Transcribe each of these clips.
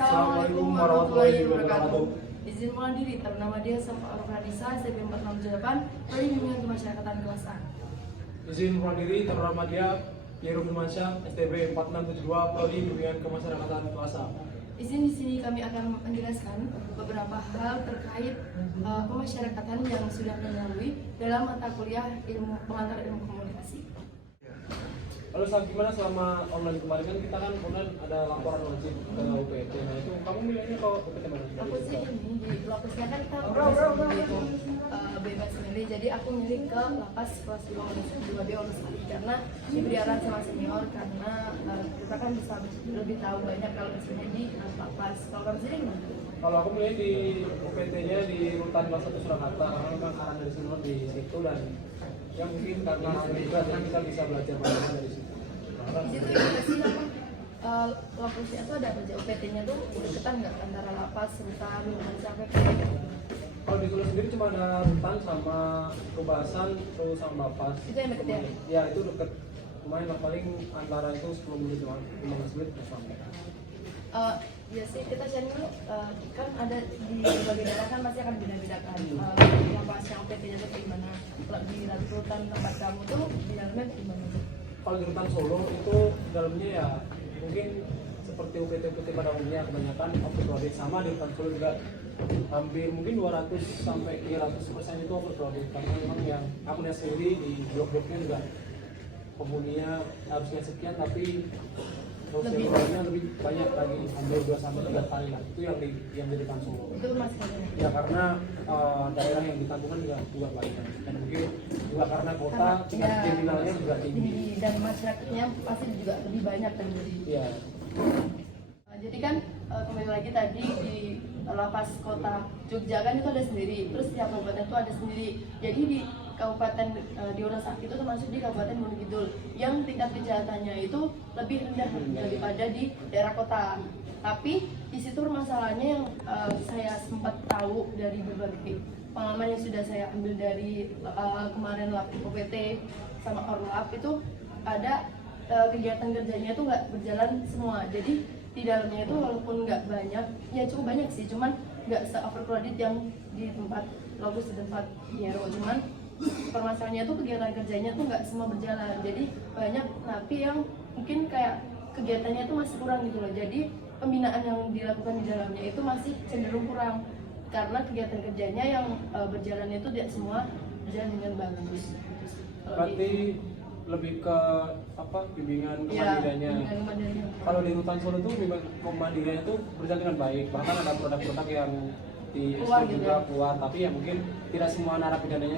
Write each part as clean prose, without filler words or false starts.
Assalamualaikum warahmatullahi wabarakatuh. Izin menghadiri, ternama dia Safa Al-Radisa, STB 468, Prodi Bimbingan Kemasyarakatan kelas A. Izin menghadiri, ternama dia Yeru Firmansyah, STB 4672, Prodi Bimbingan Kemasyarakatan kelas A. Izin di sini kami akan menjelaskan beberapa hal terkait pemasyarakatan yang sudah dilalui dalam mata kuliah pengantar ilmu komunikasi. Lalu gimana selama online kemarin kan kita kan online ada laporan wajib ke UPT. Nah itu kamu milihnya ke UPT mana? Aku sih ini di lapasnya kan kita itu bebas milih, jadi aku milih ke lapas kelas 2B Onusari karena diberi arahan sama senior, karena kita kan bisa lebih tahu banyak kalau misalnya di lapas. Kalau kamu sendiri gimana? Kalau aku milih di UPT-nya di Rutan kelas 1 Surakarta karena memang arahan dari senior di situ dan ya mungkin karena juga kita bisa belajar banyak dari situ. Di situ juga sih lapasnya tuh ada apa aja? UPT-nya tuh deketan nggak antara lapas, rutan, sampai kalau di Solo sendiri cuma ada rutan sama kebasan terus sama lapas. itu yang deket ya? Ya itu deket. Lumayan lah, paling antara itu 10 menit doang, 15 menit sampai. Ya sih, kita sharing dulu. Kan ada di berbagai daerah kan pasti akan beda-bedakan. Lapas yang PT-nya tuh gimana? Di rutan tempat kamu tuh di dalamnya gimana? Kalau di rutan Solo itu dalamnya ya mungkin seperti UPT pada umumnya, kebanyakan overcrowded. Sama di rutan Solo juga hampir mungkin 200 sampai 300% itu overcrowded karena memang yang aku lihat sendiri di blok-bloknya juga penghuninya harusnya sekian tapi dosennya lebih banyak lagi, hampir 2 sampai 3 kali lah. Itu yang di rutan Solo. Itu masih ada. Ya karena daerah yang ditanggungan juga banyak dan mungkin juga karena kota tingkat kriminalnya juga tinggi dan masyarakatnya pasti juga lebih banyak kan jadi. Iya. Jadi kan kembali lagi tadi di lapas kota Jogja kan itu ada sendiri, terus tiap kabupaten itu ada sendiri. Jadi di kabupaten di Wonosari itu termasuk di Kabupaten Gunung Kidul yang tingkat kejahatannya itu lebih rendah daripada di daerah kota. Tapi di situ masalahnya yang saya sempat tahu dari berbagai pengalaman yang sudah saya ambil dari kemarin UPT sama Orlap itu ada kegiatan kerjanya itu nggak berjalan semua. Jadi di dalamnya itu walaupun nggak banyak, ya cukup banyak sih, cuman nggak se-overcrowded yang di tempat Logus, di tempat Yero. Cuman permasalahannya tuh kegiatan kerjanya tuh nggak semua berjalan, jadi banyak napi yang mungkin kayak kegiatannya itu masih kurang gitu loh. Jadi pembinaan yang dilakukan di dalamnya itu masih cenderung kurang karena kegiatan kerjanya yang berjalan itu tidak semua berjalan dengan bagus. Berarti lebih ke apa bimbingan kemandiriannya. Ya, kalau di rutan Solo itu bimbingan kemandiriannya itu berjalan dengan baik, bahkan ada produk-produk yang di ekspor juga keluar, tapi ya mungkin tidak semua narapidana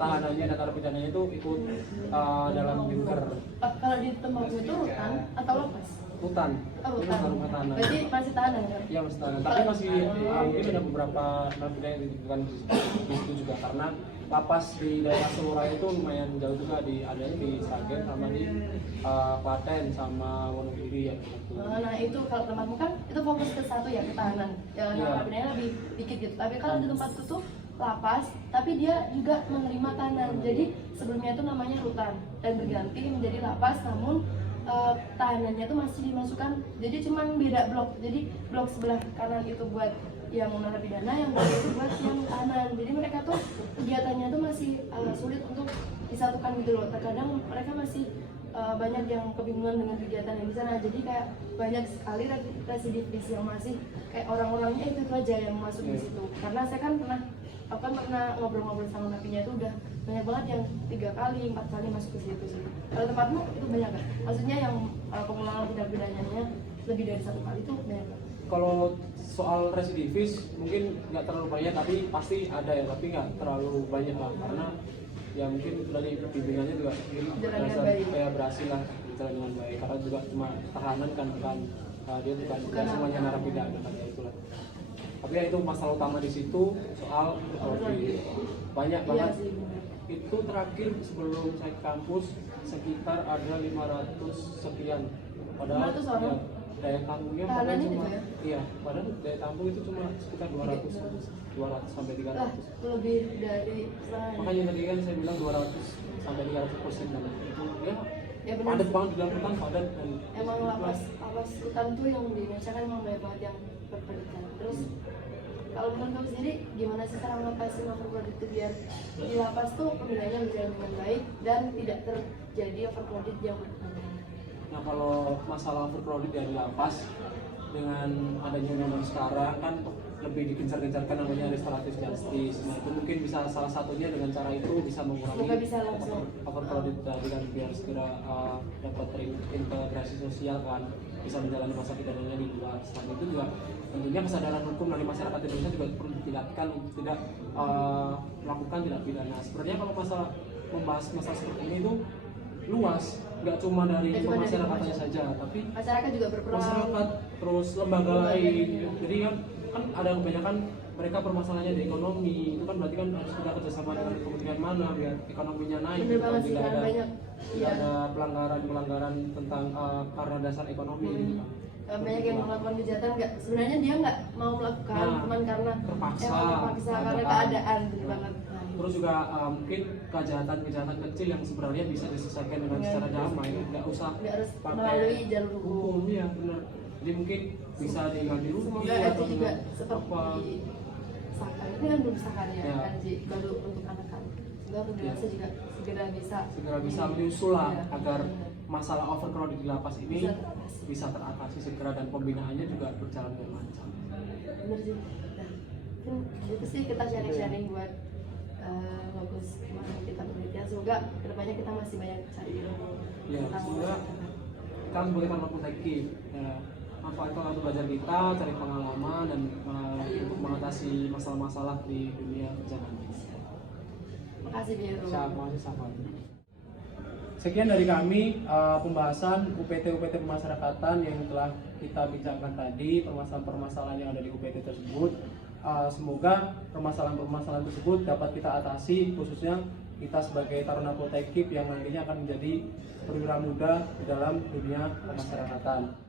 tahanannya dan narapidana itu ikut dalam binker. Kalau di tempatmu itu rutan atau lapas? Rutan. Rutan. Tahanan. Berarti masih tahanan kan? Iya masih tahanan, tapi masih mungkin ada beberapa narapidana yang dititipkan di situ juga karena lapas di daerah Solo itu lumayan jauh juga, adanya di Sragen sama di Klaten sama Wonogiri ya. Nah itu kalau tempatmu kan itu fokus ke satu ya, ketahanan. Narapidanya lebih dikit gitu. Tapi kalau di tempatku tuh lapas, tapi dia juga menerima tahanan. Jadi sebelumnya itu namanya rutan dan berganti menjadi lapas, namun tahanannya tuh masih dimasukkan. Jadi cuman beda blok. Jadi blok sebelah kanan itu buat yang narapidana, yang bawah itu buat yang tahanan. Jadi mereka tuh kegiatannya tuh masih sulit untuk disatukan gitu loh. Terkadang mereka masih banyak yang kebingungan dengan kegiatan yang di sana. Jadi kayak banyak sekali residivis yang masih kayak orang-orangnya itu aja yang masuk di situ. Karena saya kan aku pernah ngobrol-ngobrol sama napinya itu udah banyak banget yang 3 kali, 4 kali masuk ke situ sih. Kalau tempatmu itu banyak kan? Maksudnya yang pengulangan tindak-pidananya lebih dari 1 kali itu banyak kan? Kalau soal residivis mungkin nggak terlalu banyak, tapi pasti ada ya, tapi nggak terlalu banyak lah karena ya mungkin dari bimbingannya juga kayak berhasil lah berjalan dengan baik karena juga cuma tahanan kan dia bukan semuanya narapidana kan ya itulah. Tapi ya itu masalah utama di situ soal banyak banget. Itu terakhir sebelum saya ke kampus sekitar ada 500 sekian, padahal ya, daya tampungnya padahal cuma padahal daya tampung itu cuma sekitar 200 sampai 300 lah, lebih dari makanya tadi kan saya bilang 200 sampai 300% dan itu ya Ya benar. padat banget di dalam hutan, padat dan Emang lapas hutan tuh yang di Indonesia kan emang banyak banget yang berperikan. Terus kalau menurut kamu sendiri gimana sih cara mengatasi overcrowded itu biar di lapas tuh pembinaannya berjalan dengan baik dan tidak terjadi overcrowded yang berkepanjangan? Nah, kalau masalah overcrowded ya di lapas dengan adanya undang-undang sekarang kan lebih digencar-gencarkan namanya restoratif justice. Nah, itu mungkin bisa salah satunya dengan cara itu bisa mengurangi Semoga bisa langsung overcrowded tadi kan, biar segera dapat terintegrasi sosial kan, bisa menjalani masa pidananya di luar. Selain itu juga tentunya kesadaran hukum dari masyarakat Indonesia juga perlu ditingkatkan untuk tidak melakukan tindak pidana. Sebenarnya kalau membahas masalah seperti ini itu luas, nggak cuma dari masyarakatnya saja, tapi masyarakat juga berperan, masyarakat terus lembaga lain. Jadi kan ada kebanyakan mereka permasalahannya di ekonomi, itu kan berarti kan harus kita kerjasama dengan kementerian mana biar ekonominya naik. Bener banget sih, tidak ada banyak tidak ada pelanggaran tentang karena dasar ekonomi gitu kan. Banyak yang melakukan kejahatan sebenarnya dia nggak mau melakukan, cuman karena terpaksa karena keadaan gitu banget. Terus juga mungkin kejahatan kecil yang sebenarnya bisa diselesaikan dengan secara damai, nggak harus pakai melalui jalur hukum. Ya benar. Jadi mungkin bisa diganti rugi. Semoga itu juga seperti Sakar ini kan belum sakarnya ya. kan baru untuk anak-anak. Semoga untuk dewasa juga segera bisa menyusul lah agar masalah overcrowded di lapas ini bisa teratasi segera dan pembinaannya juga berjalan dengan lancar. Bener sih. Nah, itu sih kita sharing-sharing buat bagus kita penelitian. Semoga kedepannya kita masih banyak cari ilmu. Ya, semoga kita sebagai tanpa teknik manfaatkan untuk belajar kita, cari pengalaman dan untuk mengatasi masalah-masalah di dunia perjalanan. Makasih Biro. Sama-sama. Sekian dari kami pembahasan UPT pemasyarakatan yang telah kita bincangkan tadi, permasalahan-permasalahan yang ada di UPT tersebut. Semoga permasalahan-permasalahan tersebut dapat kita atasi, khususnya kita sebagai Taruna Poltekip yang nantinya akan menjadi perwira muda di dalam dunia pemasyarakatan.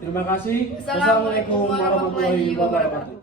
Terima kasih. Wassalamualaikum warahmatullahi wabarakatuh.